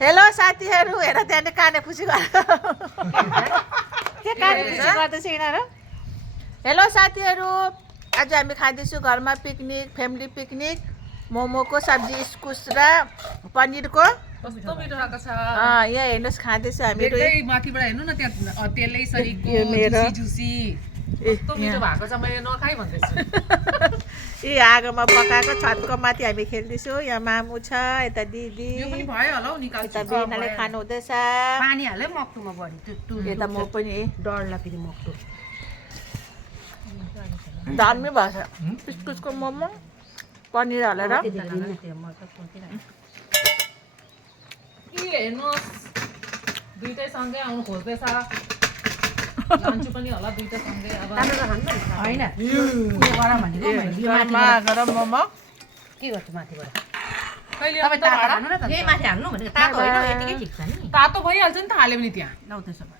hello साथीहरू हेर त्यहाँ काने खुसी गर के काने खुसी गर्दैछ यिनीहरू हेलो साथीहरू आज हामी खाँदैछौँ घरमा पिकनिक फ्यामिली पिकनिक मोमोको सब्जी इस्कुस र पनिरको कस्तो मिठो भएको छ यहाँ हेर्नुहोस् खाँदैछौँ हामीहरू देख्दै माथिबाट हेर्नु न त्यहाँ तेलै सरीको यो मेरो जुसी कस्तो मिठो भएको छ मैले नखाइ भन्दैछु यी आगोमा पकाएको छतको माथि हामी खेल्दैछौँ यहाँ मामु छ यता दिदी यो पनि भयो होला हौ निकाल्छु यता बेनाले खानु हुँदैछ पानी हाल्यो मक्टुमा बढी टुटु यता म पनि डरला फेरि मक्टु दामी भएछ इस्कुसको मोमो पनिर हालेर कि हेर्नुहोस् दुइटै सँगै आउनु खोज्दैछ लान्छु पनि होला दुइटै सँगै अब होइन उयो गर भनेको गरममा गरम मोमो के गर्छु माथिबाट कहिले तपाईँ तातो हाल्नु न त यही माथि हाल्नु भनेको तातो होइन यतिकै ठिक छ नि तातो भइहाल्छ नि त हाल्यो भने त्यहाँ लौ त्यसो भए